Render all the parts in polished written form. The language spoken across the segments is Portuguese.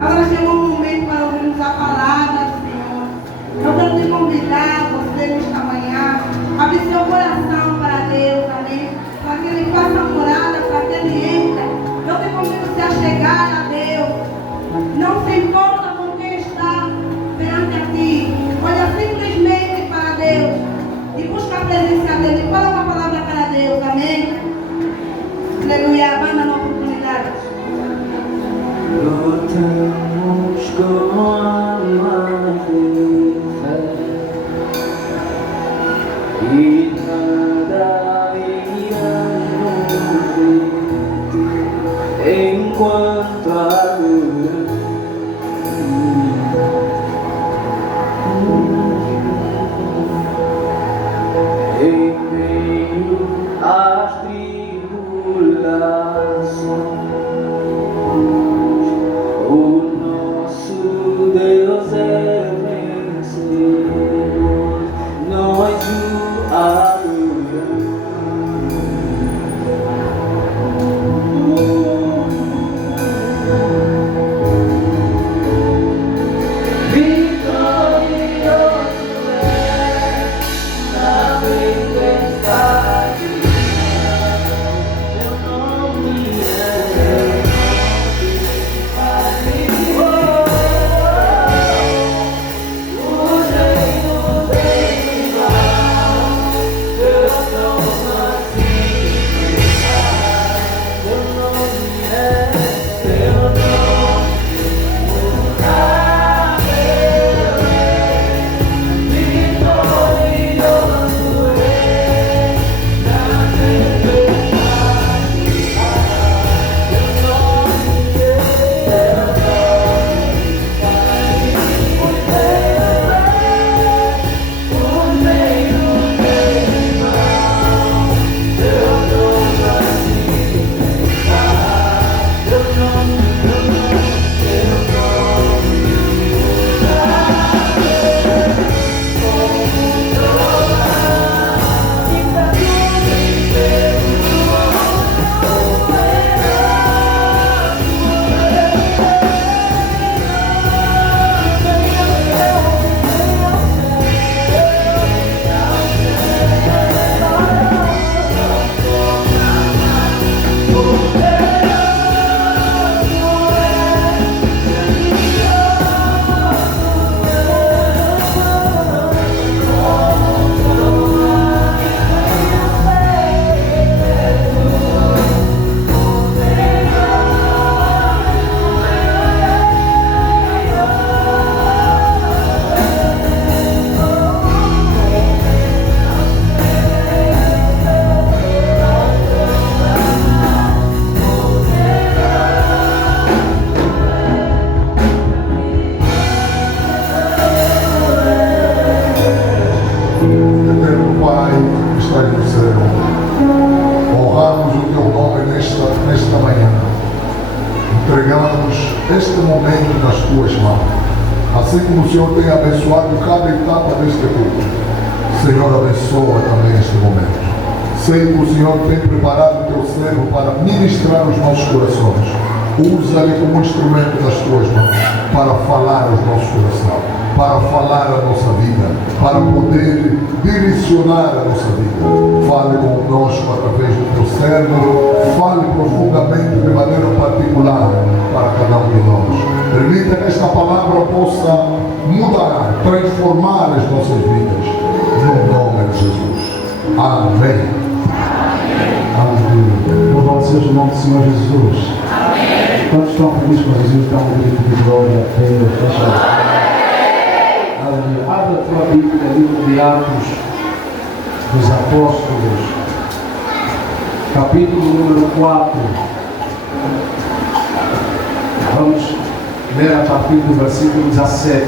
Agora chegou um momento para ouvirmos a palavra do Senhor. Eu quero te convidar, você nesta manhã, a abrir seu coração para Deus, amém? Para que Ele faça morada, para que Ele entre. Eu te convido a chegar a Deus. Não se importa com quem está perante a ti. Olha simplesmente para Deus e busca a presença dEle. Fala uma palavra para Deus, amém? Aleluia, manda uma oportunidade. Lutamos com alma de fé e nada irá enquanto a em meio às tribulações. Deus é vencedor, nós o adoramos. Vitorioso é na tempestade, teu nome é. Este momento nas tuas mãos, assim como o Senhor tem abençoado cada etapa deste culto, Senhor, abençoa também este momento. Sei que o Senhor tem preparado o teu servo para ministrar os nossos corações. Usa-lhe como instrumento nas tuas mãos para falar aos nossos corações, para falar a nossa vida, para poder direcionar a nossa vida. Fale conosco através do teu servo, fale profundamente de maneira particular para cada um de nós. Permita que esta palavra possa mudar, transformar as nossas vidas, no nome de Jesus. Amém. Aleluia. Louvado seja o nome do Senhor Jesus. Amém. Quantos estão felizes com Jesus? Estão um grito de glória a Deus. Aleluia. Abra a tua Bíblia, livro de Atos dos Apóstolos, capítulo número 4. Vamos ler a partir do versículo 17.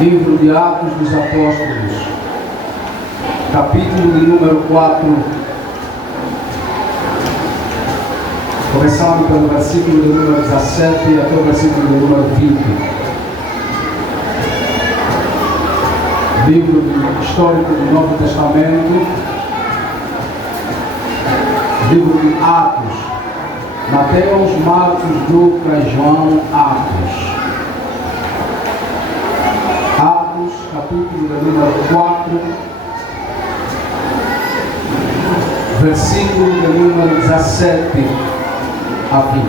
Livro de Atos dos Apóstolos, capítulo de número 4, começando pelo versículo de número 17 até o versículo de número 20. livro histórico do Novo Testamento, livro de Atos, Mateus, Marcos, Lucas, João, Atos. Atos, capítulo de número 4, versículo de número 17 a 20.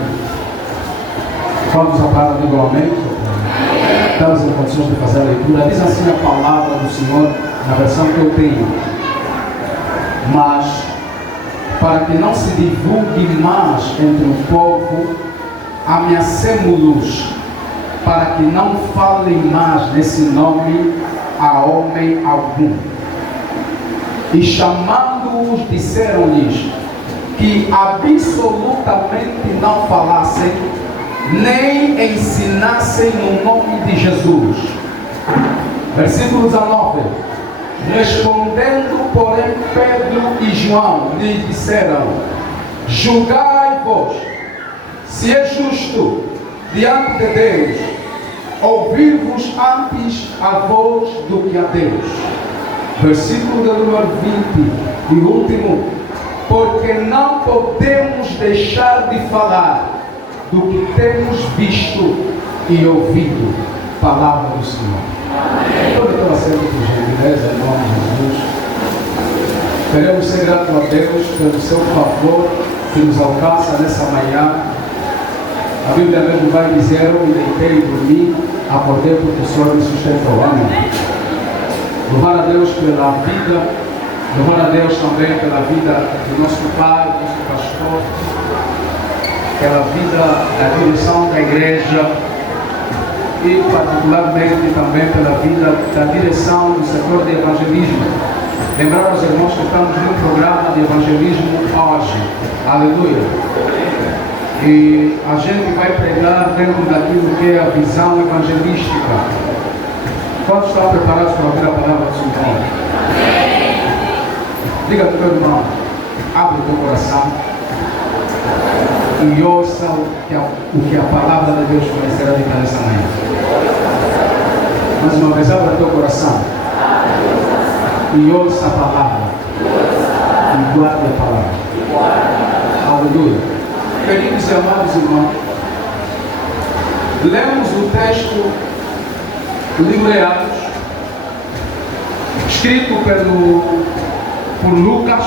Quantos aparam igualmente? Estamos em condições de fazer a leitura. Diz assim a palavra do Senhor na versão que eu tenho. Mas, para que não se divulgue mais entre o povo, ameacemo-los, para que não falem mais nesse nome a homem algum. E chamando-os, disseram-lhes que absolutamente não falassem, nem ensinassem no nome de Jesus. Versículo 19. Respondendo, porém, Pedro e João lhes disseram: julgai-vos se é justo diante de Deus ouvir-vos antes a vós do que a Deus. Versículo de número 20 e último: porque não podemos deixar de falar do que temos visto e ouvido. Palavra do Senhor. Todo pela santa por gentileza, em nome de Jesus. Queremos ser gratos a Deus pelo seu favor que nos alcança nessa manhã. A Bíblia mesmo vai dizer: eu me deitei e dormi, acordei porque o Senhor me sustentou. Amém. Louvar a Deus pela vida, louvar a Deus também pela vida do nosso pai, do nosso pastor, pela vida da direção da igreja e particularmente também pela vida da direção do setor de evangelismo. Lembrar aos irmãos que estamos num programa de evangelismo hoje. Aleluia. E a gente vai pregar dentro daquilo que é a visão evangelística. Quantos estão preparados para ouvir a palavra do Senhor? Diga para o teu irmão: abre o teu coração e ouça o que a palavra de Deus vai ser dita nessa manhã. Mais uma vez, abra o teu coração e ouça a palavra e guarde a palavra. Aleluia. Queridos e amados irmãos, lemos o texto do livro de Atos, escrito por Lucas,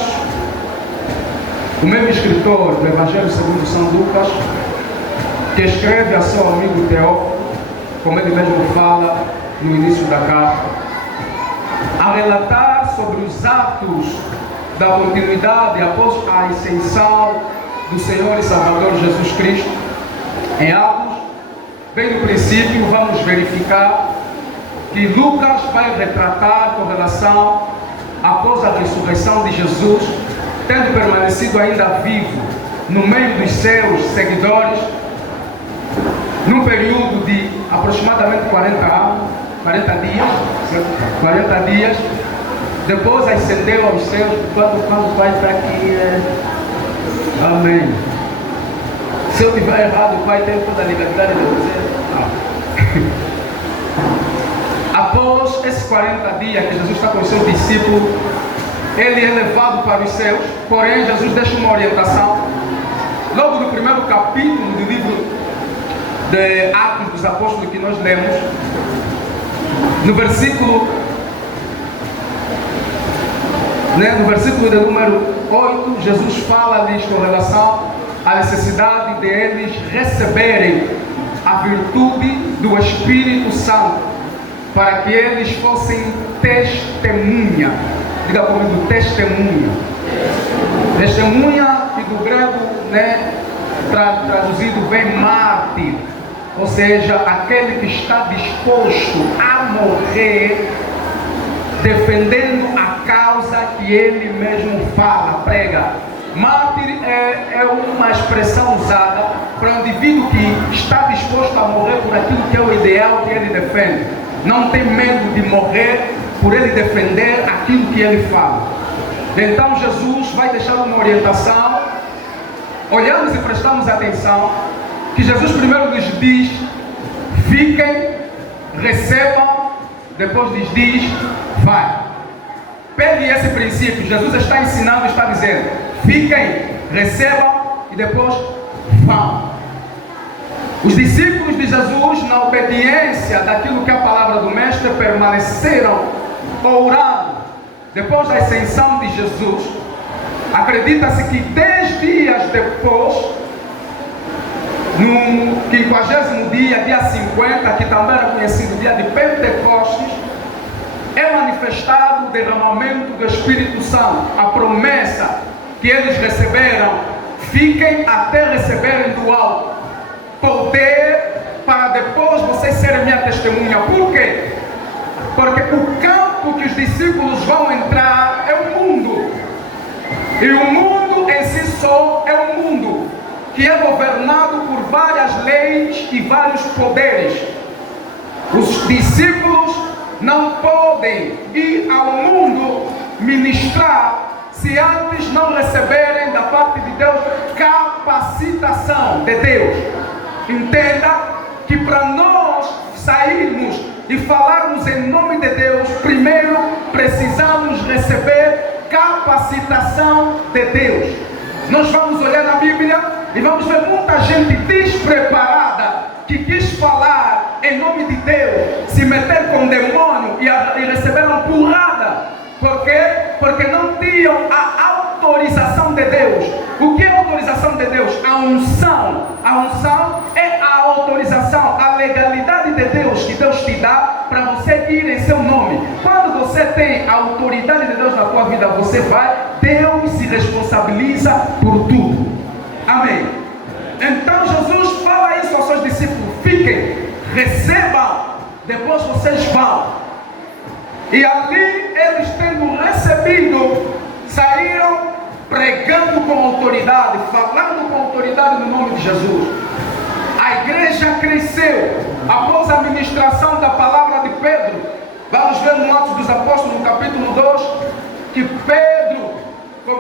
o mesmo escritor do Evangelho segundo São Lucas, que escreve a seu amigo Teófilo, como ele mesmo fala no início da carta, a relatar sobre os atos da continuidade após a ascensão do Senhor e Salvador Jesus Cristo. Em Atos, bem no princípio, vamos verificar que Lucas vai retratar com relação após a ressurreição de Jesus, tendo permanecido ainda vivo no meio dos seus seguidores, num período de aproximadamente 40 dias, depois ascendeu aos céus, quando vai estar aqui, amém. Se eu estiver errado, o Pai tem toda a liberdade de dizer, após esses 40 dias que Jesus está com os seus discípulos, ele é levado para os céus, porém Jesus deixa uma orientação. Logo no primeiro capítulo do livro de Atos dos Apóstolos que nós lemos, no versículo de número 8, Jesus fala-lhes com relação à necessidade de eles receberem a virtude do Espírito Santo, para que eles fossem testemunha. Diga comigo, testemunha. Testemunha, que do grego, traduzido vem mártir, ou seja, aquele que está disposto a morrer defendendo a causa que ele mesmo fala, prega. Mártir é uma expressão usada para um indivíduo que está disposto a morrer por aquilo que é o ideal que ele defende. Não tem medo de morrer por ele defender aquilo que ele fala. Então Jesus vai deixar uma orientação. Olhamos e prestamos atenção que Jesus primeiro lhes diz: fiquem, recebam, depois lhes diz: vai. Pegue esse princípio. Jesus está ensinando, está dizendo: fiquem, recebam e depois vão. Os discípulos de Jesus, na obediência daquilo que é a palavra do Mestre, permaneceram orando. Depois da ascensão de Jesus, acredita-se que 10 dias depois, no 50º dia 50, que também era conhecido dia de Pentecostes, é manifestado o derramamento do Espírito Santo. A promessa que eles receberam: fiquem até receberem do alto poder, para depois vocês serem minha testemunha. Por quê? Porque o campo que os discípulos vão entrar é o mundo. E o mundo em si só é um mundo que é governado por várias leis e vários poderes. Os discípulos não podem ir ao mundo ministrar se antes não receberem da parte de Deus capacitação de Deus. Entenda que para nós sairmos e falarmos em nome de Deus, primeiro precisamos receber capacitação de Deus. Nós vamos olhar na Bíblia e vamos ver muita gente despreparada que quis falar em nome de Deus, se meter com demônio e receberam porrada. Por quê? Porque não tinham a autorização de Deus. O que é a autorização de Deus? A unção. A unção é a autorização, a legalidade de Deus que Deus te dá para você ir em seu nome. Quando você tem a autoridade de Deus na tua vida, você vai, Deus se responsabiliza por tudo. Amém. Então Jesus fala isso aos seus discípulos: fiquem, recebam, depois vocês vão. E ali eles, tendo recebido, saíram pregando com autoridade, falando com autoridade no nome de Jesus. A igreja cresceu após a ministração da palavra de Pedro. Vamos ver no Atos dos Apóstolos, no capítulo 2, que Pedro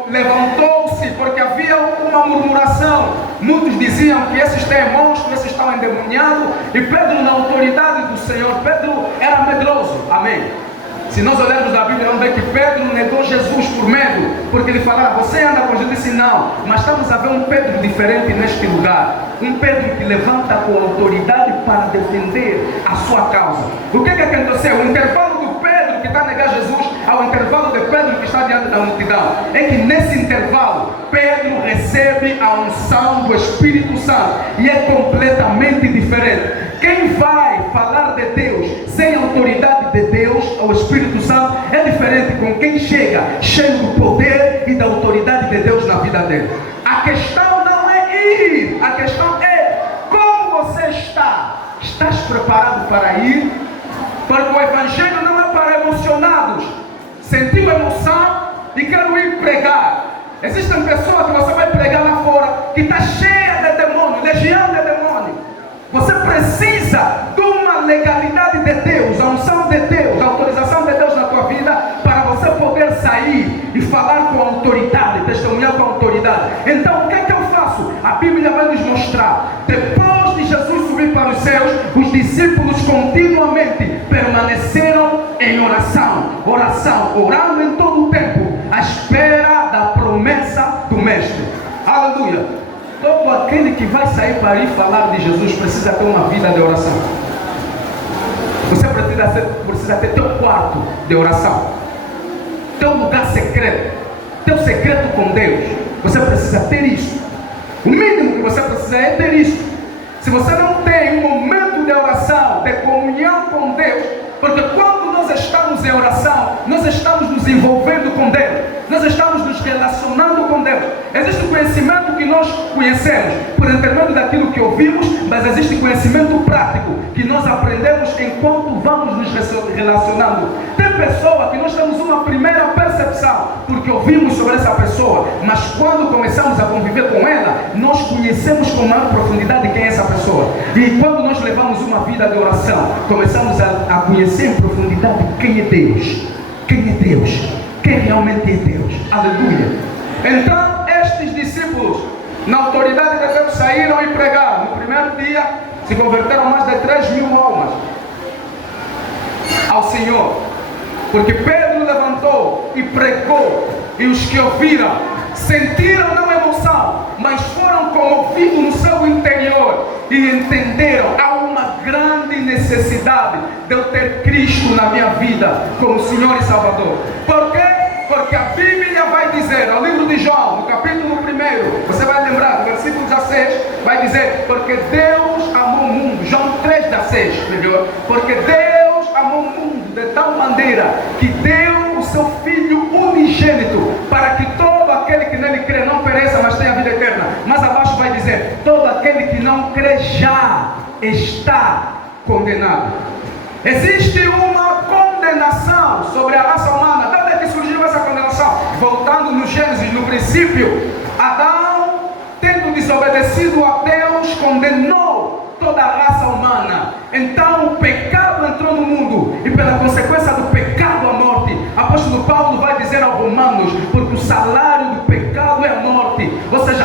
levantou-se porque havia uma murmuração. Muitos diziam que esses têm monstros, esses estão endemoniados. E Pedro, na autoridade do Senhor, Pedro era medroso. Amém. Se nós olharmos a Bíblia, vamos ver que Pedro negou Jesus por medo, porque ele falava: você anda com Jesus? Disse não. Mas estamos a ver um Pedro diferente neste lugar. Um Pedro que levanta com autoridade para defender a sua causa. O que aconteceu? O intervalo do Pedro que está a negar Jesus ao intervalo de Pedro que está diante da multidão é que nesse intervalo Pedro recebe a unção do Espírito Santo e é completamente diferente. Quem vai falar de Deus sem a autoridade de Deus, o Espírito Santo, é diferente com quem chega cheio do poder e da autoridade de Deus na vida dele. A questão não é ir, a questão é como você está. Estás preparado para ir? Porque o Evangelho não é para emocionados. Sentiu emoção e quero ir pregar. Existem pessoas que você vai pregar lá fora que está cheia de demônio, legião de demônio. Você precisa de uma legalidade de Deus, a unção de Deus, a autorização de Deus na tua vida, para você poder sair e falar com autoridade, testemunhar com autoridade. Então, o que é que eu faço? A Bíblia vai nos mostrar. Depois de Jesus subir para os céus, os discípulos continuamente permaneceram em oração, orando em todo o tempo, à espera da promessa do Mestre. Aleluia. Todo aquele que vai sair para ir falar de Jesus precisa ter uma vida de oração. Você precisa ter teu quarto de oração, teu lugar secreto, teu secreto com Deus. Você precisa ter isso. O mínimo que você precisa é ter isso. Se você não tem um momento de oração, de comunhão com Deus, porque quando nós estamos em oração, nós estamos nos envolvendo com Deus, nós estamos nos relacionando com Deus. Existe o conhecimento que nós conhecemos por intermédio daquilo que ouvimos, mas existe conhecimento prático que nós aprendemos enquanto vamos nos relacionando. Tem pessoa que nós temos uma primeira percepção porque ouvimos sobre essa pessoa, mas quando começamos a conviver com ela, nós conhecemos com maior profundidade quem é essa pessoa. E quando nós levamos uma vida de oração, começamos a conhecer em profundidade quem é Deus. Quem é Deus? Quem realmente é Deus? Aleluia. Então estes discípulos, na autoridade de Deus, saíram e pregaram. No primeiro dia se converteram mais de 3.000 almas ao Senhor, porque Pedro levantou e pregou, e os que ouviram sentiram não emoção, alma, mas foram comovidos no seu interior e entenderam: há uma grande necessidade de eu ter Cristo na minha vida como Senhor e Salvador. Por quê? Porque a Bíblia vai dizer, no livro de João, no capítulo 1, você vai lembrar, no versículo 16, vai dizer: porque Deus amou o mundo. João 3,16, melhor. Porque Deus amou o mundo de tal maneira que deu o seu Filho unigênito, para que todo aquele que nele crê não pereça, mas tenha vida eterna. Mas abaixo vai dizer: todo aquele que não crê já está condenado. Existe uma condenação sobre a raça humana. De onde é que surgiu essa condenação? Voltando no Gênesis, no princípio, Adão, tendo desobedecido a Deus, condenou toda a raça humana. Então o pecado entrou no mundo, e pela consequência do pecado, a morte. Apóstolo Paulo vai dizer aos Romanos: porque o salário do pecado é a morte. Ou seja,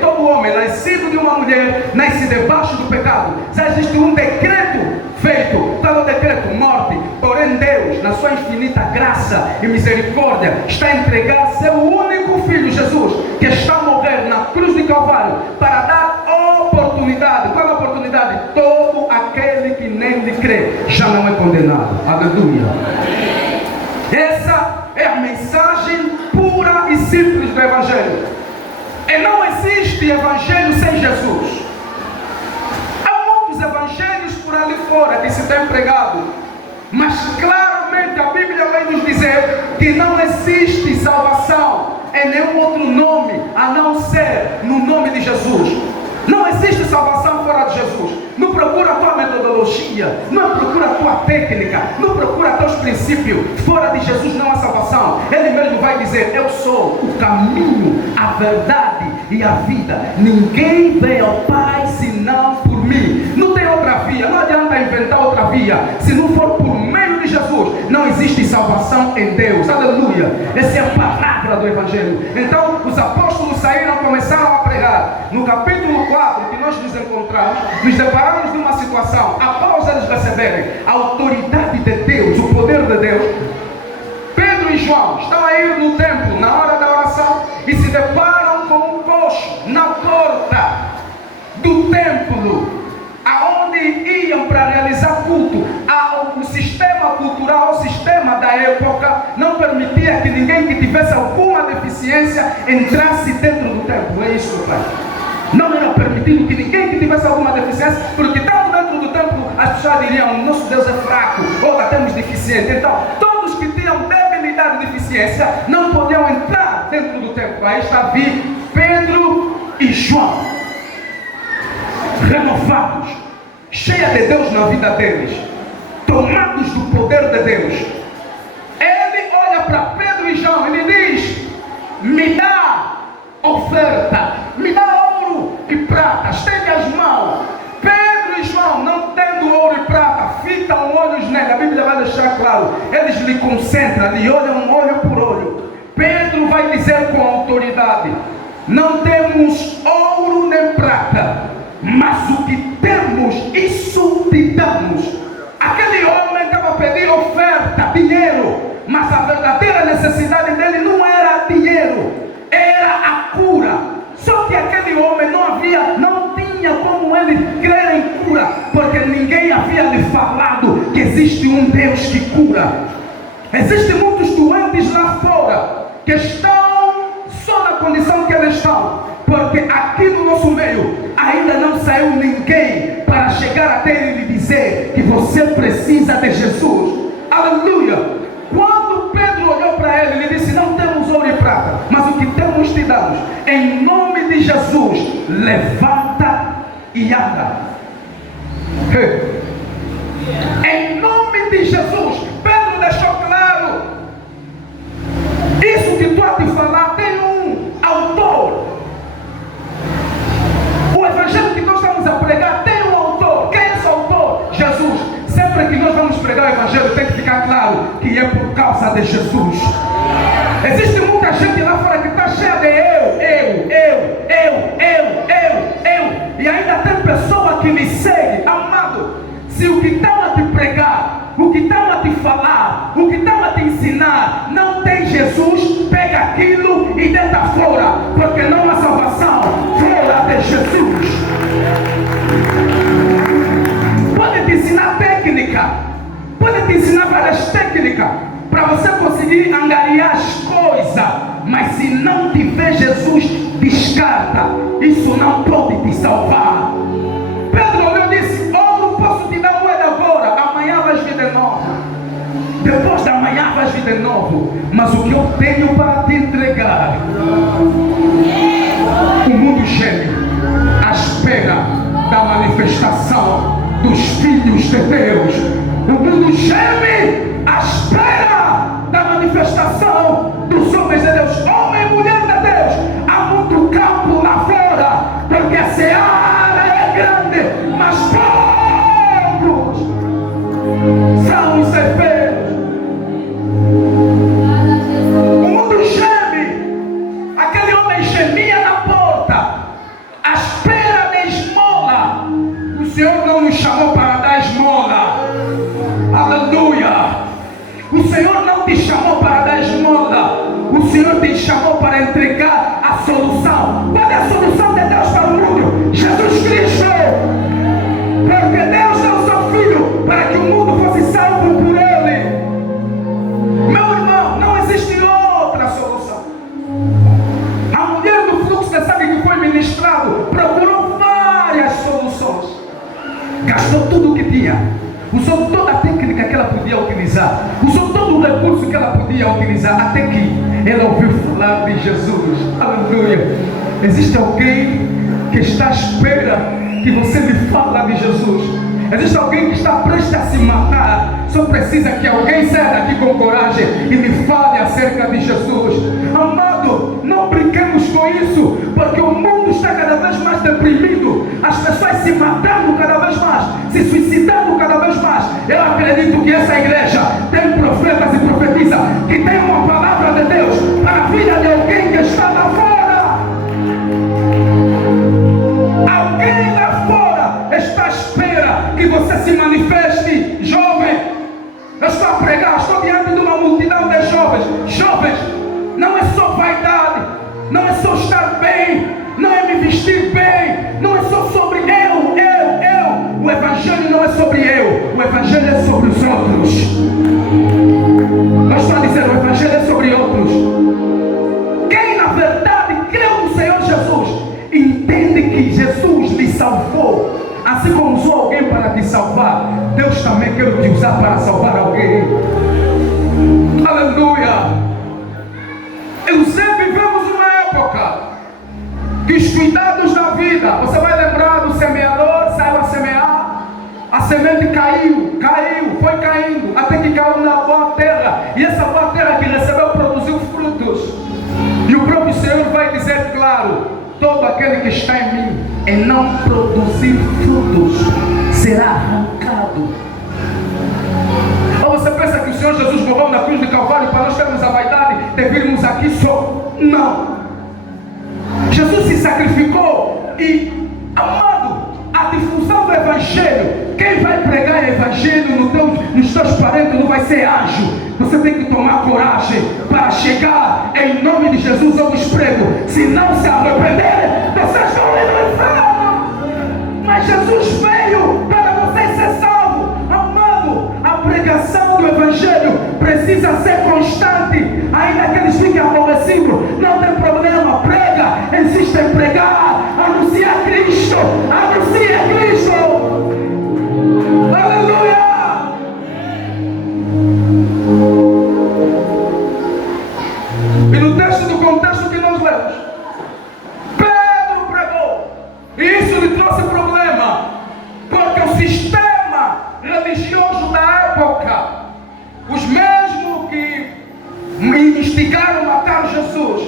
todo homem nascido de uma mulher, nasce debaixo do pecado. Já existe um decreto feito, tal decreto: morte. Porém Deus, na sua infinita graça e misericórdia, está a entregar seu único Filho, Jesus, que está a morrer na cruz de Calvário, para dar oportunidade. Qual é a oportunidade? Todo aquele que nele crê já não é condenado. Aleluia. Essa é a mensagem pura e simples do Evangelho. E não existe Evangelho sem Jesus. Há muitos evangelhos por ali fora que se tem pregado, mas claramente a Bíblia vai nos dizer que não existe salvação em nenhum outro nome a não ser no nome de Jesus. Não existe salvação fora de Jesus. Não procura a tua metodologia, não procura a tua técnica, não procura teus princípios. Fora de Jesus não há salvação. Ele mesmo vai dizer: eu sou o caminho, a verdade e a vida. Ninguém vem ao Pai senão por mim. Não tem outra via, não adianta inventar outra via. Se não for por meio de Jesus, não existe salvação em Deus. Aleluia. Essa é a palavra do Evangelho. Então os apóstolos saíram, começaram a pregar. No capítulo 4 que nós nos encontramos, nos deparamos de uma situação. Após eles receberem a autoridade de Deus, o poder de Deus, Pedro e João estão a ir no templo na hora da oração e se deparam com um coxo na porta do templo, aonde iam para realizar culto. O sistema cultural, o sistema da época não permitia que ninguém que tivesse alguma deficiência entrasse dentro do templo. É isso, meu pai. Não era permitido que ninguém que tivesse alguma deficiência, porque estando dentro do templo as pessoas diriam: nosso Deus é fraco, ou batemos deficiente. Então todos que tinham debilidade e deficiência não podiam entrar dentro do templo. Aí está Pedro e João, renovados, cheios de Deus na vida deles, tomados do poder de Deus. Ele olha para Pedro e João e lhe diz: me dá oferta, me dá ouro e prata, estende as mãos. Pedro e João, não tendo ouro e prata, fitam olhos nele. A Bíblia vai deixar claro, eles lhe concentram, lhe olham olho por olho. Pedro vai dizer com autoridade: não temos ouro nem prata, mas o que temos, isso te damos. Aquele homem estava a pedir oferta, dinheiro, mas a verdadeira necessidade dele não era dinheiro, era a cura. Só que aquele homem não tinha como ele crer em cura, porque ninguém havia lhe falado que existe um Deus que cura. Existem muitos doentes lá fora que estão só na condição que eles estão, porque aqui no nosso meio ainda não saiu ninguém para chegar até ele e dizer que você precisa de Jesus. Aleluia. Quando Pedro olhou para ele, ele disse: não temos ouro e prata, mas o que temos te damos. Em nome de Jesus, levanta e anda. Em nome de Jesus. Pedro deixou claro: isso que estou a te falar tem um autor. O evangelho que nós estamos a pregar tem um autor. Quem é esse autor? Jesus. Sempre que nós vamos pregar o evangelho, tem que ficar claro que é por causa de Jesus. Existe muita gente lá fora que está cheia de eu. E ainda tem pessoa que me segue. Amado, se o que estão a te pregar, o que estão a te falar, o que estão a te ensinar não tem Jesus, pega aquilo e deita fora, porque não há salvação Pode te ensinar técnica, pode te ensinar várias técnicas para você conseguir angariar as coisas, mas se não tiver Jesus, descarta. Isso não pode te salvar. Pedro olhou e disse: ouro posso te dar moeda agora, amanhã vais vir de novo, depois da manhã vais vir de novo, mas o que eu tenho para te entregar. O mundo geme à espera da manifestação dos filhos de Deus. O mundo geme à espera da manifestação dos homens de Deus. Homem e mulher de Deus, há muito campo lá fora, porque a seara é grande, mas poucos são os ceifeiros. O mundo geme. Aquele homem gemia na porta, à espera de esmola. O Senhor não nos chamou para dar esmola. Aleluia. O Senhor não te chamou para dar esmola. O Senhor te chamou para entregar a solução. Qual é a solução de Deus para o mundo? Jesus Cristo. Porque Deus deu o seu Filho para que o mundo fosse salvo por Ele. Meu irmão, não existe outra solução. A mulher do fluxo de sangue que foi ministrado procurou várias soluções. Gastou tudo o que tinha. Usou toda a técnica que ela podia utilizar. Usou todo o recurso que ela podia utilizar. Até que ela ouviu falar de Jesus. Aleluia. Existe alguém que está à espera que você lhe fale de Jesus. Existe alguém que está prestes a se matar. Só precisa que alguém saia daqui com coragem e me fale acerca de Jesus. Amado, não brinquemos com isso, porque o mundo está cada vez mais deprimido. As pessoas se matando cada vez mais, se suicidando cada vez mais. Eu acredito que essa igreja tem profetas e profetisa que tem uma palavra de Deus para a vida de alguém que está lá fora. Alguém lá fora está à espera que você se manifeste. Jovem, eu estou a pregar, estou diante de uma multidão de jovens. Jovens, não é só vaidade, não é só estar bem, não é me vestir bem, não é só sobre eu. O Evangelho não é sobre eu, o Evangelho é sobre os outros. Eu estou a dizer, o Evangelho é sobre outros. Quem na verdade creu no Senhor Jesus, entende que Jesus lhe salvou. Assim como usou alguém para te salvar, Deus também quer te usar para salvar alguém. Aleluia. Eu sempre vivemos uma época que os cuidados da vida, você vai lembrar do semeador, saiu a semear, a semente caiu, foi caindo, até que caiu na boa terra, e essa boa terra que recebeu produziu frutos. E o próprio Senhor vai dizer claro: todo aquele que está em mim e não produzir frutos será arrancado. Ou você pensa que o Senhor Jesus morreu na cruz de Calvário para nós termos a vaidade de virmos aqui só? Não. Jesus se sacrificou e, amado, a difusão do Evangelho, quem vai pregar o Evangelho nos teus parentes não vai ser anjo. Você tem que tomar coragem para chegar em nome de Jesus ao esprego. Se não se arrependerem, vocês vão ir no inferno. Mas Jesus veio para vocês ser salvos. Amado, a pregação do Evangelho precisa ser constante. Ainda que eles fiquem aborrecidos, não tem problema. Prega, insiste em pregar. Anuncia Cristo. Anuncia Cristo. Aleluia. E no texto do contexto que nós lemos, Pedro pregou, e isso lhe trouxe problema, porque o sistema religioso da época, os mesmos que instigaram a matar Jesus,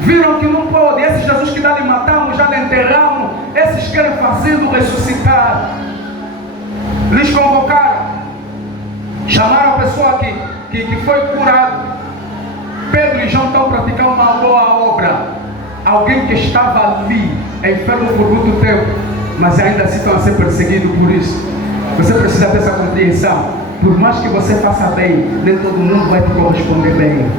viram que não pode. Esse Jesus que já lhe matamos, já lhe enterramos, esses querem fazê-lo ressuscitar. Lhes convocaram, chamaram a pessoa que foi curada. Pedro e João estão praticando uma boa obra. Alguém que estava ali, enfermo por muito tempo, mas ainda assim estão a ser perseguidos por isso. Você precisa ter essa compreensão. Por mais que você faça bem, nem todo mundo vai te corresponder bem.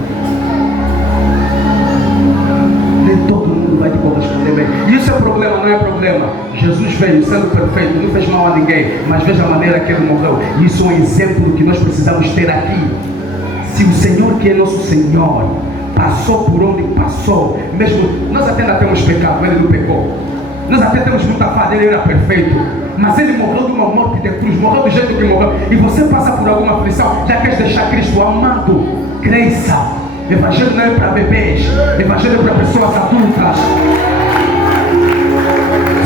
Nem todo mundo vai te corresponder bem. E isso é problema. não é problema. Jesus veio sendo perfeito, não fez mal a ninguém, mas veja a maneira que ele morreu. Isso é um exemplo que nós precisamos ter aqui. Se o Senhor, que é nosso Senhor, passou por onde passou, mesmo nós até ainda temos pecado, ele não pecou. Nós até temos muita falha, ele era perfeito, mas ele morreu de uma morte de cruz, morreu do jeito que morreu. E você passa por alguma aflição, já quer deixar Cristo amado, cresça. Evangelho não é para bebês, evangelho é para pessoas adultas.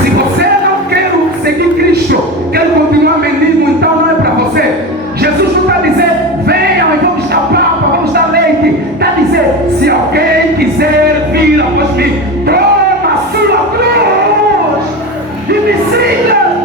Se você não quer seguir Cristo, quer continuar menino, então não é para você. Jesus não está a dizer, venham e vamos dar papa, vamos dar leite. Está a dizer, se alguém quiser vir após mim, toma a sua cruz e me siga.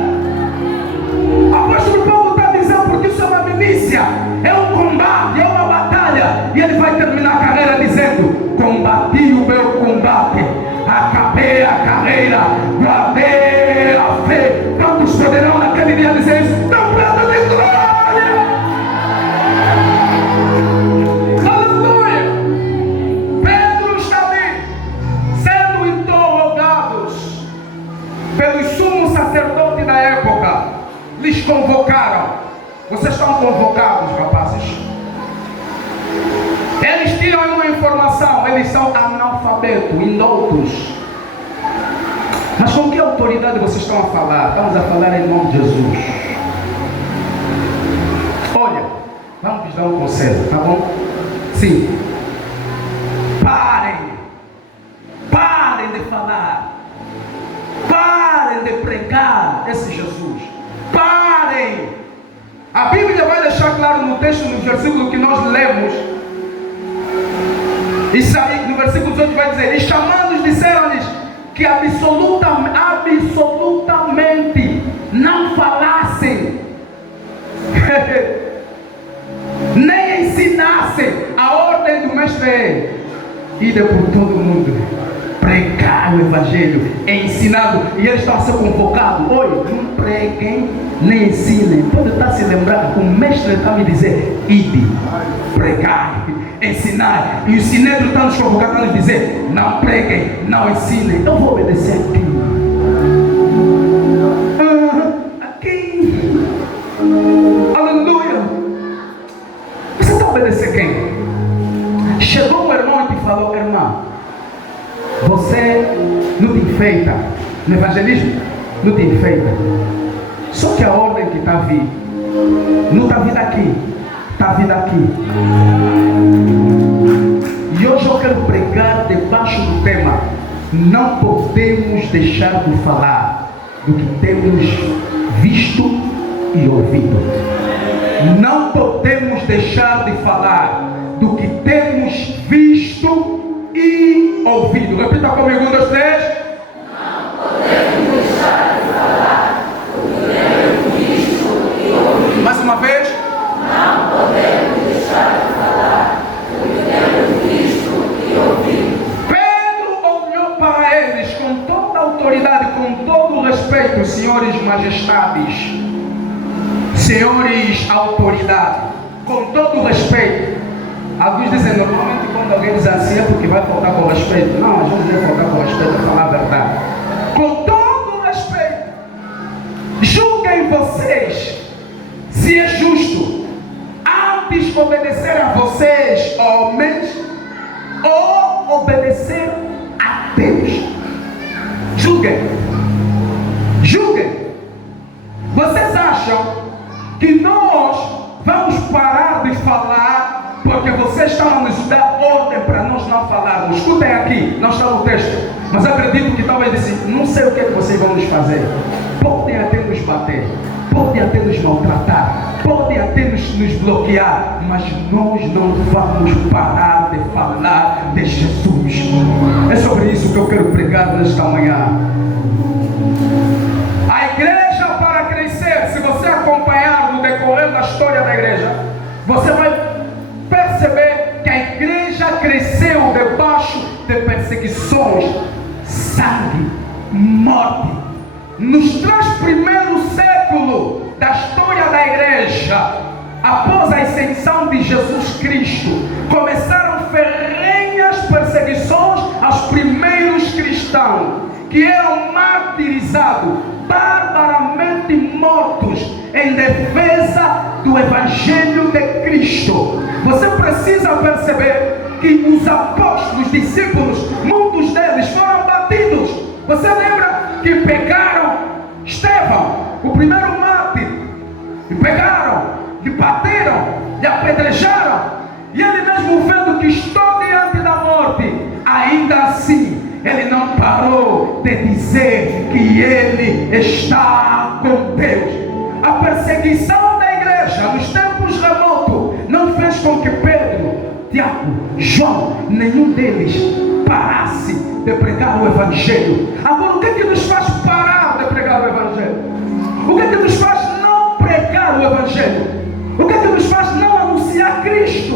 O apóstolo Paulo está dizendo, porque isso é uma milícia, é um combate, é uma batalha. E ele vai terminar a carreira dizendo, combati o meu combate, acabei a carreira, guardei a fé. Quantos poderão naquele dia dizer isso? Não plano de glória. Aleluia. Pedro está ali, sendo interrogados pelos sumos sacerdotes da época. Lhes convocaram. Vocês estão convocados, rapazes. Eles tiram uma informação, eles são analfabetos, indoutos. Mas com que autoridade vocês estão a falar? Estamos a falar em nome de Jesus. Olha, vamos lhes dar um conselho, tá bom? Sim. Parem de falar. Parem de pregar esse Jesus. Parem. A Bíblia vai deixar claro no texto, no versículo que nós lemos. Isso aí, no versículo 18 vai dizer, e chamando-os disseram-lhes que absolutamente não falassem nem ensinassem. A ordem do mestre é ida por todo o mundo, pregar o evangelho, ensinado. E eles estão a ser convocados. Oi, não preguem nem ensinem. Pode estar se lembrando, o mestre está a me dizer, ide, pregar, ensinar. E o sinédrio está nos convocando a nos dizer, não preguem, não ensinem. Eu vou obedecer aqui. Aqui. Aleluia. Você está a obedecer quem? Chegou um irmão e te falou, irmã, você não te enfeita no evangelismo, não te enfeita. Só que a ordem que está a vir, não está vindo aqui, está vindo aqui. E hoje eu quero pregar debaixo do tema, não podemos deixar de falar do que temos visto e ouvido. Não podemos deixar de falar do que temos visto e ouvido. Repita comigo, 1, 2, 3. Não podemos deixar de falar do que temos visto e ouvido. Mais uma vez. Não podemos deixar de falar do que temos visto e ouvido. Pedro olhou para eles com toda a autoridade, com todo o respeito, senhores majestades, senhores autoridade, com todo o respeito. Alguns dizem, normalmente quando alguém diz assim é porque vai faltar com respeito. Não, às vezes vai faltar com respeito, a falar a verdade. Com todo o respeito, julguem vocês se é justo antes obedecer a vocês, homens, ou obedecer a Deus. Julguem. Julguem. Vocês acham que nós vamos parar de falar porque vocês estão a nos dar ordem para nós não falarmos? Escutem aqui, não está no texto, mas acredito que talvez disse, não sei o que é que vocês vão nos fazer. Podem até nos bater, podem até nos maltratar, podem até nos bloquear, mas nós não vamos parar de falar de Jesus. É sobre isso que eu quero pregar nesta manhã. A igreja, para crescer, se você acompanhar no decorrer da história da igreja, você vai perceber que a igreja cresceu debaixo de perseguições, sangue, morte. Nos 3 primeiros séculos da história da igreja, após a ascensão de Jesus Cristo, começaram ferrenhas perseguições aos primeiros cristãos, que eram marcados martirizados, barbaramente mortos em defesa do Evangelho de Cristo. Você precisa perceber que os apóstolos, discípulos, muitos deles foram batidos. Você lembra que pegaram Estevão, o primeiro mártir, e pegaram, e bateram, e apedrejaram, e ele mesmo vendo que estou diante da morte, ainda assim ele não parou de dizer que ele está com Deus. A perseguição da igreja nos tempos remotos não fez com que Pedro, Tiago, João, nenhum deles parasse de pregar o Evangelho. Agora, o que é que nos faz parar de pregar o Evangelho? O que é que nos faz não pregar o Evangelho? O que é que nos faz não anunciar Cristo?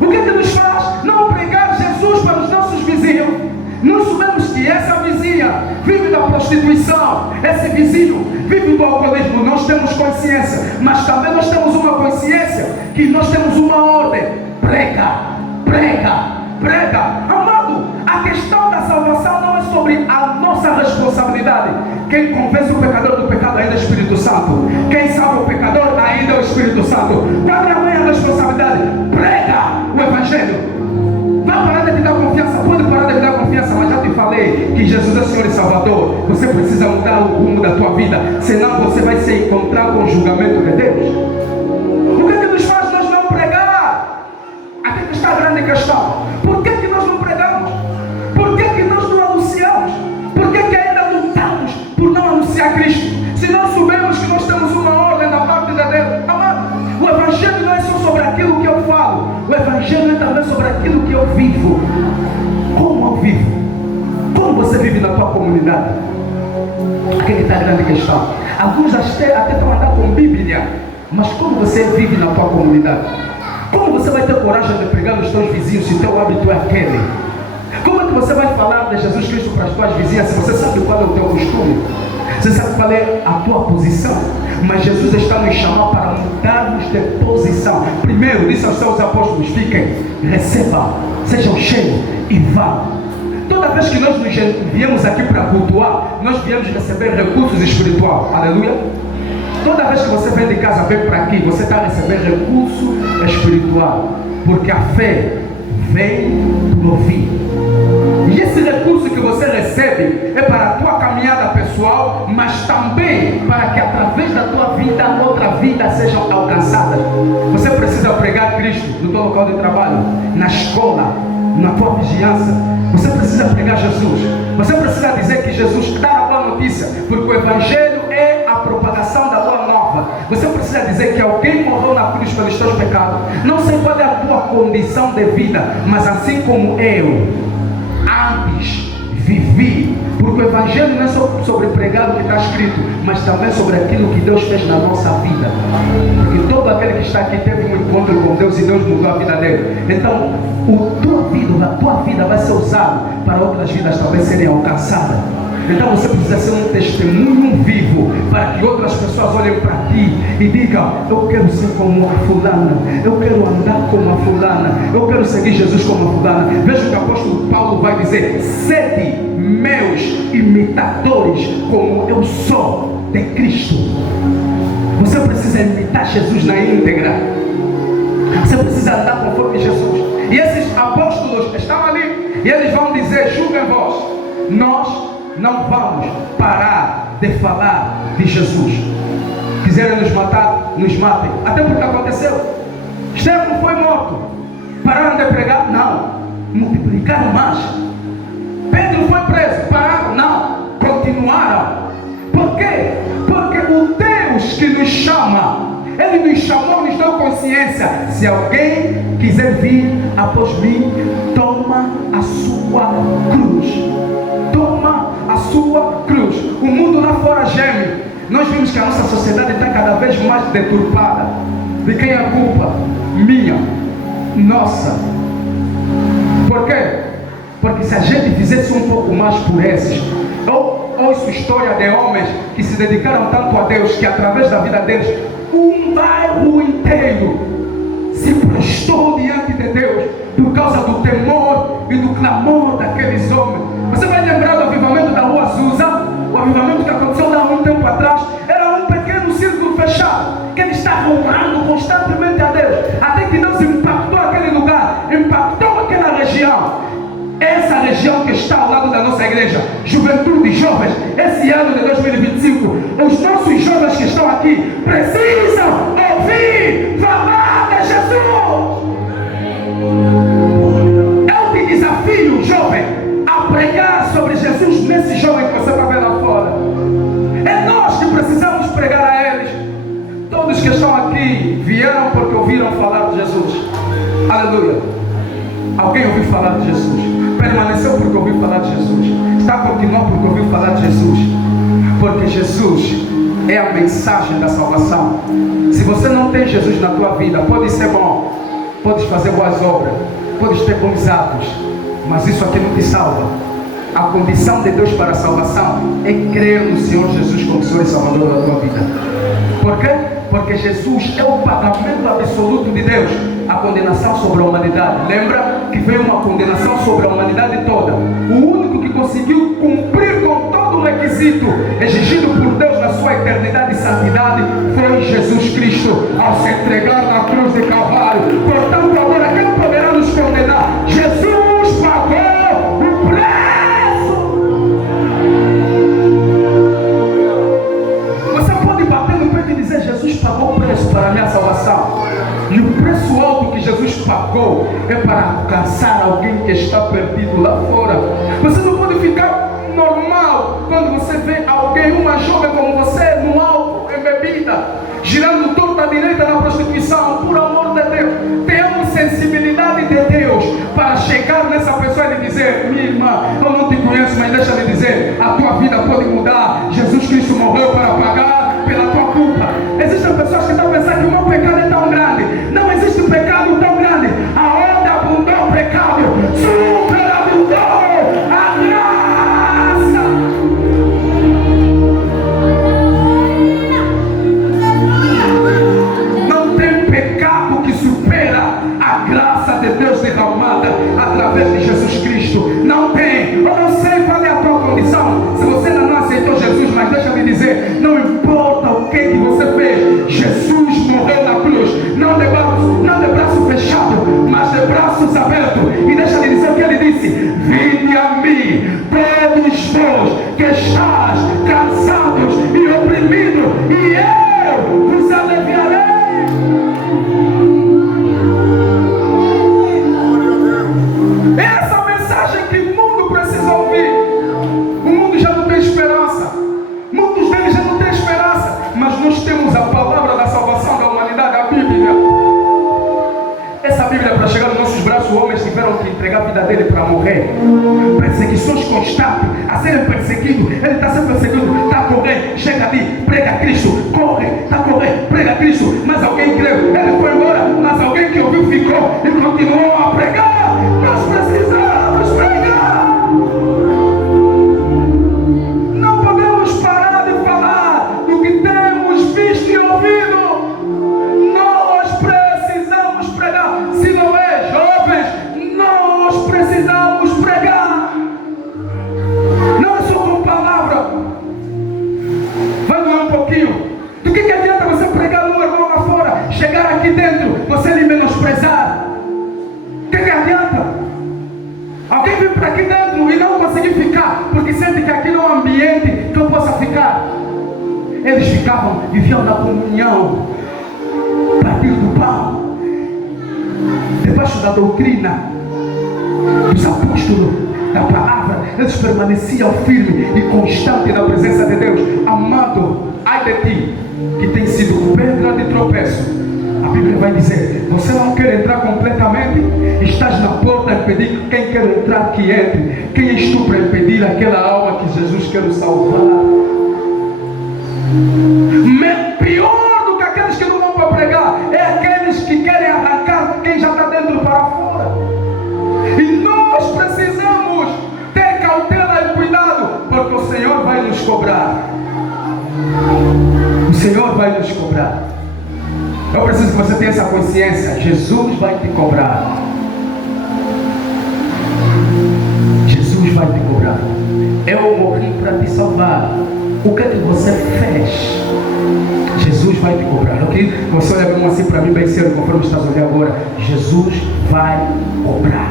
O que é que nos faz não pregar Jesus para os nossos vizinhos? Nós sabemos que essa vizinha vive da prostituição, esse vizinho vive do alcoolismo. Nós temos consciência, mas também nós temos uma consciência que nós temos uma ordem: prega, prega, prega. Amado, a questão da salvação não é sobre a nossa responsabilidade. Quem convence o pecador do pecado ainda é o Espírito Santo. Quem salva o pecador ainda é o Espírito Santo. Qual é a minha responsabilidade? Prega o Evangelho. Vai parar de te dar confiança, pode parar de te dar confiança, mas já te falei que Jesus é Senhor e Salvador. Você precisa mudar o rumo da tua vida, senão você vai se encontrar com o julgamento de Deus. O que é que nos faz nós não pregar? Aqui que está a grande questão. Por que é que nós não pregamos? Por que é que nós não anunciamos? Por que é que ainda lutamos por não anunciar Cristo? Se nós soubemos que nós temos uma ordem da parte de Deus. Amado, o Evangelho não é só sobre aquilo que eu falo. O Evangelho é também sobre aquilo que eu vivo. Como eu vivo? Como você vive na tua comunidade? Aqui está a grande questão. Alguns até estão andando com Bíblia, mas como você vive na tua comunidade? Como você vai ter coragem de pregar nos teus vizinhos se teu hábito é aquele? Como é que você vai falar de Jesus Cristo para as tuas vizinhas se você sabe qual é o teu costume? Você sabe qual é a tua posição? Mas Jesus está nos chamando para mudarmos de posição. Primeiro, disse aos seus apóstolos: fiquem, recebam, sejam cheios e vão. Toda vez que nós viemos aqui para cultuar, nós viemos receber recursos espirituais. Aleluia. Toda vez que você vem de casa, vem para aqui, você está recebendo recurso espiritual. Porque a fé vem por ouvir. E esse recurso que você recebe é para a tua caminhada pessoal, mas também para que através da tua vida, outra vida sejam alcançadas. Você precisa pregar Cristo no teu local de trabalho, na escola, na tua vigilança. Você precisa pregar Jesus. Você precisa dizer que Jesus dá a boa notícia, porque o Evangelho é a propagação da boa nova. Você precisa dizer que alguém morreu na cruz pelos teus pecados. Não sei qual é a tua condição de vida, mas assim como eu antes vivi, porque o Evangelho não é só sobre pregar o que está escrito, mas também sobre aquilo que Deus fez na nossa vida. Porque todo aquele que está aqui teve um encontro com Deus e Deus mudou a vida dele. Então, a tua vida vai ser usada para outras vidas também serem alcançadas. Então você precisa ser um testemunho vivo para que outras pessoas olhem para ti e digam: eu quero ser como a fulana, eu quero andar como a fulana, eu quero seguir Jesus como a fulana. Veja o que o apóstolo Paulo vai dizer: sede meus imitadores como eu sou de Cristo. Você precisa imitar Jesus na íntegra. Você precisa andar conforme Jesus. E esses apóstolos estão ali e eles vão dizer: julguem vós, nós não vamos parar de falar de Jesus. Quiserem nos matar, nos matem. Até porque aconteceu. Estevão foi morto. Pararam de pregar? Não. Multiplicaram mais. Pedro foi preso. Pararam? Não. Continuaram. Por quê? Porque o Deus que nos chama, Ele nos chamou, nos deu consciência. Se alguém quiser vir após mim, toma a sua cruz. Toma a sua cruz. O mundo lá fora geme. Nós vimos que a nossa sociedade está cada vez mais deturpada. De quem é a culpa? Minha. Nossa. Por quê? Porque se a gente fizesse um pouco mais por esses, ouço história de homens que se dedicaram tanto a Deus, que através da vida deles, um bairro inteiro se prostou diante de Deus por causa do temor e do clamor daqueles homens. Você vai lembrar do avivamento da Rua Azusa? O avivamento que aconteceu há um tempo atrás era um pequeno círculo fechado, que eles estavam orando constantemente a Deus, até que Deus impactou aquele lugar, impactou aquela região. Essa região que está ao lado da nossa igreja, juventude, jovens, esse ano de 2025, os nossos jovens que estão aqui precisam ouvir falar de Jesus. Eu te desafio, jovem, a pregar sobre Jesus nesse jovem que você vai ver lá fora. É nós que precisamos pregar a eles. Todos que estão aqui vieram porque ouviram falar de Jesus. Aleluia. Alguém ouviu falar de Jesus? Permaneceu porque ouviu falar de Jesus. Está continuando porque ouviu falar de Jesus. Porque Jesus é a mensagem da salvação. Se você não tem Jesus na tua vida, pode ser bom, podes fazer boas obras, podes ter bons atos, mas isso aqui não te salva. A condição de Deus para a salvação é crer no Senhor Jesus como Senhor e Salvador da tua vida. Por quê? Porque Jesus é o pagamento absoluto de Deus. A condenação sobre a humanidade. Lembra que veio uma condenação sobre a humanidade toda. O único que conseguiu cumprir com todo o requisito exigido por Deus na sua eternidade e santidade foi Jesus Cristo, ao se entregar na cruz de Calvário. Portanto, agora quem poderá nos condenar? Jesus pagou o preço. Você pode bater no peito e dizer: Jesus pagou o preço para a minha salvação. E o preço alto que Jesus pagou é para alcançar alguém que está perdido lá fora. Você não pode ficar normal quando você vê alguém, uma jovem como você, no álcool, em bebida, girando torta à direita na prostituição. Por amor de Deus, tenhamos sensibilidade de Deus para chegar nessa pessoa e lhe dizer: minha irmã, eu não te conheço, mas deixa-me dizer, a tua vida pode mudar. Jesus Cristo morreu para pagar pela tua culpa. Existem pessoas que estão pensando que o meu pecado é tão grande. Não existe pecado tão grande. Aonde abundou o pecado, superabundou a graça. Não tem pecado que supera a graça de Deus derramada através de Jesus Cristo. Não tem. Eu não sei qual é a tua condição, se você ainda não aceitou Jesus, mas deixa-me dizer, não importa o que você fez, Jesus morreu na cruz, não de braço fechado, mas de braços abertos. E deixa-me dizer o que ele disse: vinde a mim, todos vós que estás cansados e oprimidos, e eu vos aliviarei. Essa mensagem que o mundo precisa ouvir. O mundo já não tem esperança. Muitos deles já não têm esperança. Mas nós temos a palavra da salvação da humanidade, a Bíblia. Essa Bíblia, para chegar nos nossos braços, homens tiveram que entregar a vida dele para morrer. Perseguições constantes, a serem perseguidos. Ele está sendo perseguido, está a correr, chega ali, prega Cristo, corre, está a correr, prega Cristo. Mas alguém creu, ele foi embora, mas alguém que ouviu ficou e continuou a pregar. Nós precisamos pregar. Não podemos parar de falar do que temos visto e ouvido. Nós precisamos pregar. Se não é, jovens, nós precisamos pregar. Não é só com palavra. Vai doer um pouquinho. Do que adianta você pregar no irmão lá fora, chegar aqui dentro, você lhe menosprezar? O que adianta? Alguém vem para aqui dentro e não conseguir ficar, porque sente que aqui não é um ambiente que eu possa ficar. Eles ficavam, viviam na comunhão, partindo do pão, debaixo da doutrina dos apóstolos, da palavra. Eles permaneciam firmes e constantes na presença de Deus. Amado, ai de ti, que tem sido pedra de tropeço. A Bíblia vai dizer: você não quer entrar completamente? Estás na porta a impedir quem quer entrar que entre. Quem és tu para impedir aquela alma que Jesus quer salvar? Pior do que aqueles que não vão para pregar é aqueles que querem arrancar quem já está dentro para fora. E nós precisamos ter cautela e cuidado, porque o Senhor vai nos cobrar. O Senhor vai nos cobrar. Eu preciso que você tenha essa consciência. Jesus vai te cobrar. Jesus vai te cobrar. Eu morri para te salvar. O que é que você fez? Jesus vai te cobrar, ok? Você olha bem assim para mim bem cedo, conforme estás olhando agora. Jesus vai cobrar.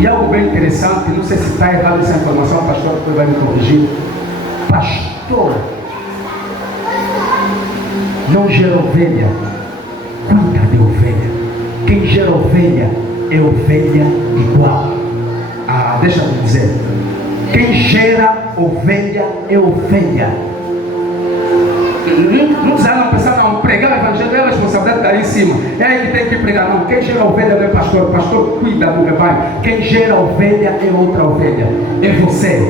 E algo bem interessante, não sei se está errado essa informação, o pastor depois vai me corrigir. Pastor não gera ovelha, cuida de ovelha. Quem gera ovelha é ovelha igual. Deixa eu dizer. Quem gera ovelha é ovelha. Não precisa pensar, não, pregar o evangelho é a responsabilidade daí em cima. É aí que tem que pregar, não. Quem gera ovelha não é pastor, o pastor cuida do rebanho. Quem gera ovelha é outra ovelha, é você.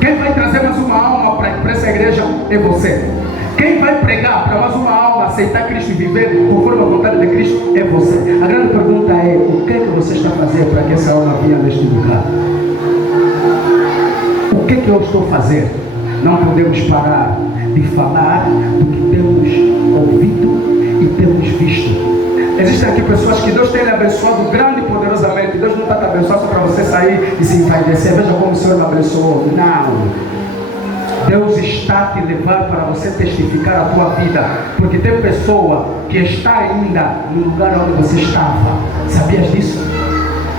Quem vai trazer mais uma alma para essa igreja é você. Quem vai pregar para mais uma alma aceitar Cristo e viver conforme a vontade de Cristo é você. A grande pergunta é: o que é que você está fazendo para que essa alma venha neste lugar? O que é que eu estou fazendo? Não podemos parar de falar do que temos ouvido e temos visto. Existem aqui pessoas que Deus tem lhe abençoado grande e poderosamente. Deus não está te abençoando só para você sair e se envaidecer. Veja como o Senhor me abençoou. Não. Deus está te levando para você testificar a tua vida. Porque tem pessoa que está ainda no lugar onde você estava. Sabias disso?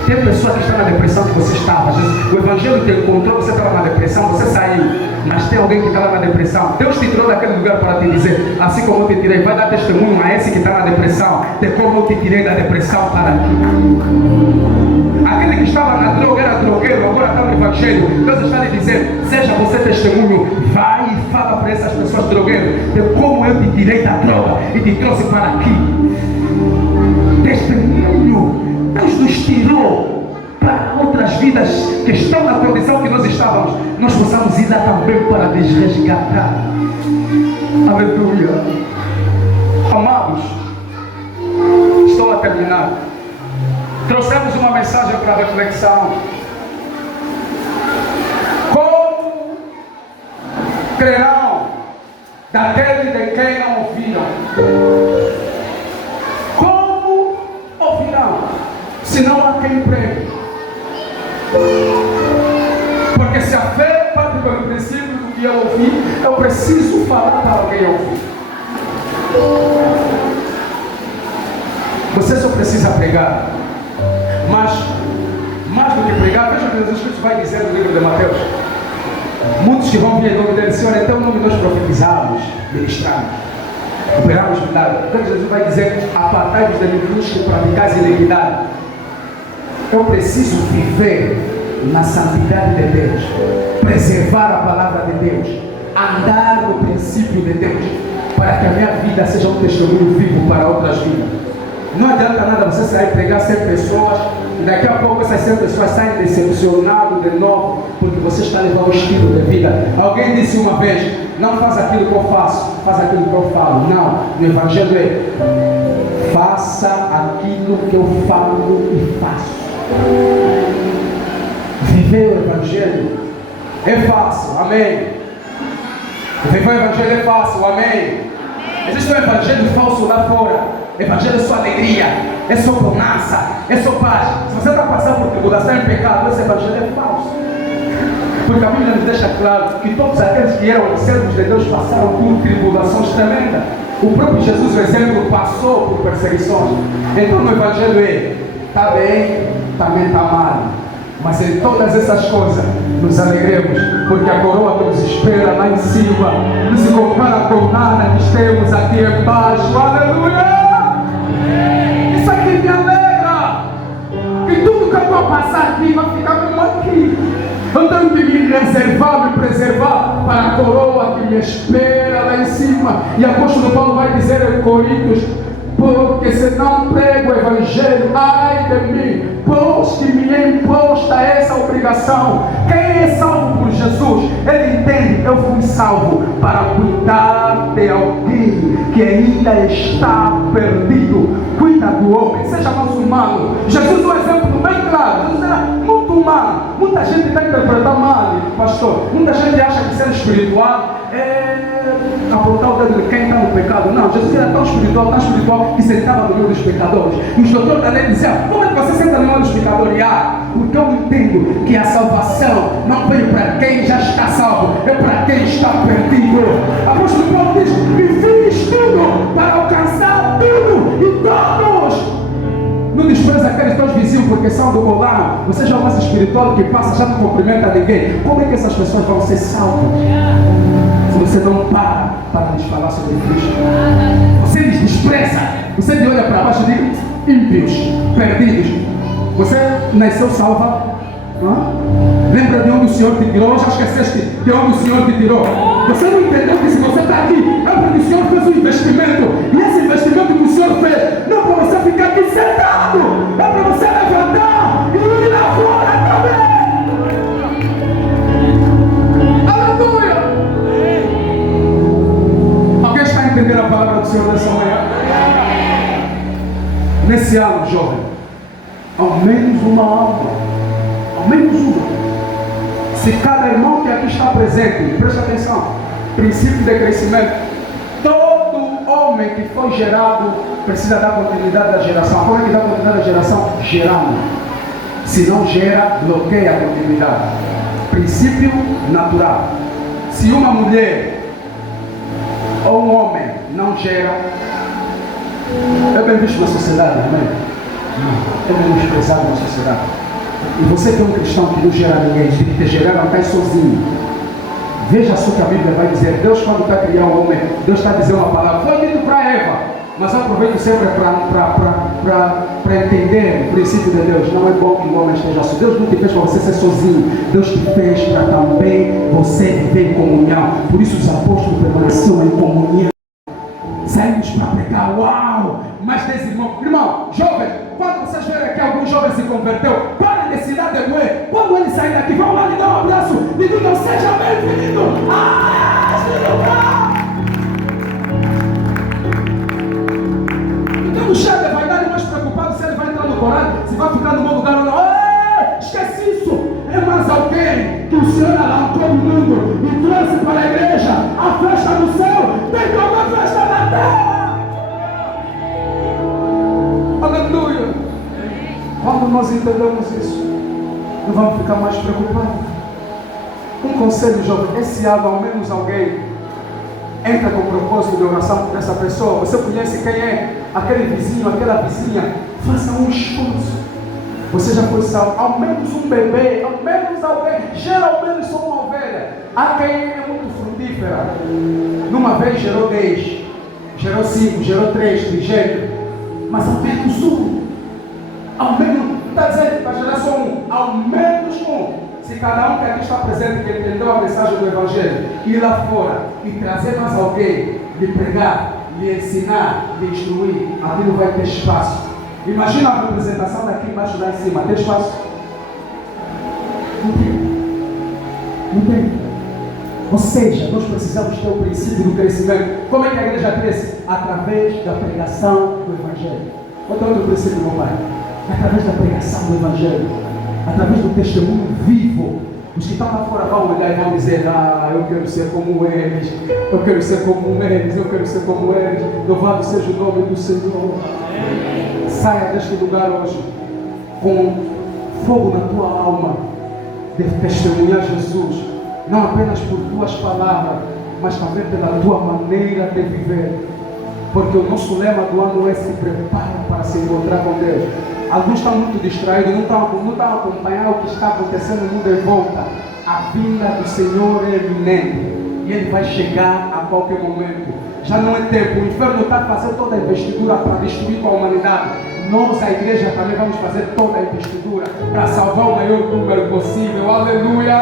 Tem pessoa que está na depressão que você estava. O evangelho te encontrou, você estava na depressão, você saiu. Mas tem alguém que estava na depressão. Deus te tirou daquele lugar para te dizer: assim como eu te tirei, vai dar testemunho a esse que está na depressão, de como eu te tirei da depressão para aqui. Aquele que estava na droga era drogueiro, agora está no evangelho. Deus está lhe dizendo: seja você testemunho. Vai e fala para essas pessoas drogueiras de como eu te tirei da droga e te trouxe para aqui. Testemunho. Deus nos tirou para outras vidas que estão na condição que nós estávamos. Nós possamos ir lá também para nos resgatar. Aleluia. Amados, estou a terminar. Trouxemos uma mensagem para reflexão. Como crerão daquele de quem não ouviram? Como ouvirão se não há quem pregue? Porque se a fé parte pelo princípio do que eu ouvi, eu preciso falar para alguém ouvir. Você só precisa pregar. Mas, mais do que pregar, veja o que Jesus Cristo vai dizer no livro de Mateus. Muitos que vão vir em nome dele: Senhor, até o nome nós profetizamos, ministramos, operamos milagres. Então Jesus vai dizer: apartai-vos de mim, que praticais iniquidade. Eu preciso viver na santidade de Deus, preservar a palavra de Deus, andar no princípio de Deus, para que a minha vida seja um testemunho vivo para outras vidas. Não adianta nada você sair e pregar 100 pessoas e daqui a pouco essas 100 pessoas saem decepcionadas de novo, porque você está levando o estilo de vida. Alguém disse uma vez: não faz aquilo que eu faço, faz aquilo que eu falo. Não, no evangelho é: faça aquilo que eu falo e faço. Viver o evangelho é fácil, amém. Viver o evangelho é fácil, amém. Existe um evangelho falso lá fora. Evangelho é só alegria, é só bonança, é só paz. Se você está passando por tribulação e pecado, esse evangelho é falso. Porque a Bíblia nos deixa claro que todos aqueles que eram servos de Deus passaram por tribulações tremendas. O próprio Jesus, o exemplo, passou por perseguições. Então no evangelho é: está bem, também está mal, mas em todas essas coisas nos alegremos, porque a coroa que nos espera lá em cima não se compara com nada que temos aqui embaixo. Aleluia! Isso aqui me alegra, que tudo que eu vou passar aqui vai ficar mesmo aqui. Eu tenho que me reservar, me preservar para a coroa que me espera lá em cima. E o apóstolo Paulo vai dizer em Coríntios: porque se não prego o evangelho, ai de mim, pois que me é imposta essa obrigação. Quem é salvo por Jesus, ele entende: eu fui salvo para cuidar de alguém que ainda está perdido. Cuida do homem, seja mais humano. Jesus é um exemplo bem claro. Jesus era muito humano. Muita gente está interpretando mal, pastor. Muita gente acha que ser espiritual é apontar o dedo de quem está no pecado. Não, Jesus era tão espiritual que sentava no meio dos pecadores. E os doutores da lei diziam: como é que você senta no meio dos pecadores? Porque eu entendo que a salvação não veio para quem já está salvo, é para quem está perdido. Apóstolo Paulo diz: e fiz tudo para alcançar tudo e todos. Não despreza aqueles teus vizinhos porque são do bolão. Você já é o mais espiritual que passa, já não cumprimenta ninguém. Como é que essas pessoas vão ser salvas? Se você não para lhes falar sobre Cristo. Você lhes despreza. Você lhe olha para baixo e diz: ímpios, perdidos. Você nasceu salva? Lembra de onde o Senhor te tirou? Já esqueceste de onde o Senhor te tirou? Você não entendeu que se você está aqui é porque o Senhor fez um investimento. E esse investimento que o Senhor fez não é para você ficar aqui sentado, é para você levantar e ir lá fora também. Aleluia! Alguém está entendendo a palavra do Senhor nessa manhã? Nesse ano, jovem, ao menos uma alma. Ao menos uma. Se cada irmão que aqui está presente, preste atenção, princípio de crescimento, todo homem que foi gerado precisa dar continuidade à geração. Como é que dá continuidade à geração? Gerando. Se não gera, bloqueia a continuidade. Princípio natural. Se uma mulher ou um homem não gera, é bem visto na sociedade, amém? Não, é menosprezado na sociedade. E você que é um cristão que não gera ninguém, tem que te gerar, não está sozinho. Veja só que a Bíblia vai dizer: Deus, quando está criando o homem, Deus está dizendo uma palavra. Foi dito para Eva, mas eu aproveito sempre para entender o princípio de Deus. Não é bom que o homem esteja só. Deus não te fez para você ser sozinho. Deus te fez para também você viver em comunhão. Por isso os apóstolos permaneceram em comunhão. Saímos para pregar, uau! Mas desse irmão, jovem, quando vocês verem aqui algum jovem se converteu, parem de se dar de moer. Quando ele sair daqui, vão lá lhe dar um abraço e digam: seja bem-vindo a este lugar. Então o chefe vai dar mais preocupado se ele vai entrar no Corão, se vai ficar no bom lugar ou não. Ei, esquece isso! É mais alguém que o Senhor arrancou do mundo e trouxe para a igreja. A festa do céu tem como a festa na terra. Aleluia! Quando nós entendemos isso, não vamos ficar mais preocupados. Um conselho, jovem: esse ano ao menos alguém entra com o propósito de oração por essa pessoa. Você conhece quem é aquele vizinho, aquela vizinha? Faça um esforço. Você já foi salvo, ao menos um bebê, ao menos alguém, geralmente só uma ovelha. Há quem é muito frutífera. Numa vez gerou 10, gerou 5, gerou 3, trigêmeo. Mas ao menos um. Ao menos, está dizendo para gerar só um. Ao menos um. Se cada um que aqui está presente, que entendeu a mensagem do Evangelho, ir lá fora e trazer mais alguém, lhe pregar, lhe ensinar, lhe instruir, aquilo vai ter espaço. Imagina a representação daqui embaixo, lá em cima. Tem espaço? Não tem. Não tem. Ou seja, nós precisamos ter o princípio do crescimento. Como é que a igreja cresce? Através da pregação do Evangelho. Outro princípio, meu pai. Através da pregação do Evangelho. Através do testemunho vivo. Os que estão lá fora vão olhar e vão dizer: eu quero ser como eles. Eu quero ser como eles. Eu quero ser como eles. Louvado seja o nome do Senhor. Saia deste lugar hoje com fogo na tua alma de testemunhar Jesus, não apenas por tuas palavras, mas também pela tua maneira de viver. Porque o nosso lema do ano é: se prepara para se encontrar com Deus. Alguns estão muito distraídos, não estão acompanhando o que está acontecendo no mundo em volta. A vinda do Senhor é iminente e Ele vai chegar a qualquer momento. Já não é tempo. O inferno está fazendo toda a investidura para destruir com a humanidade. Nós, a igreja, também vamos fazer toda a investidura para salvar o maior número possível. Aleluia!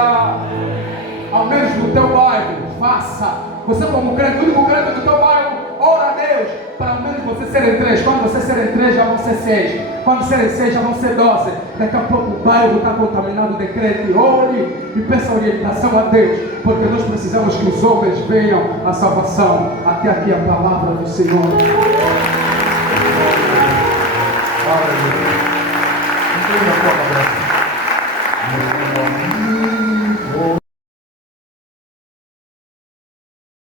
Ao menos no teu bairro, faça. Você como crente, o único crente do teu bairro, ora a Deus para ao menos você serem 3. Quando você serem 3, já vão ser 6. Quando serem 6, já vão ser 12. Daqui a pouco o bairro está contaminado de crente. Ore e peça orientação a Deus, porque nós precisamos que os homens venham à salvação. Até aqui a palavra do Senhor.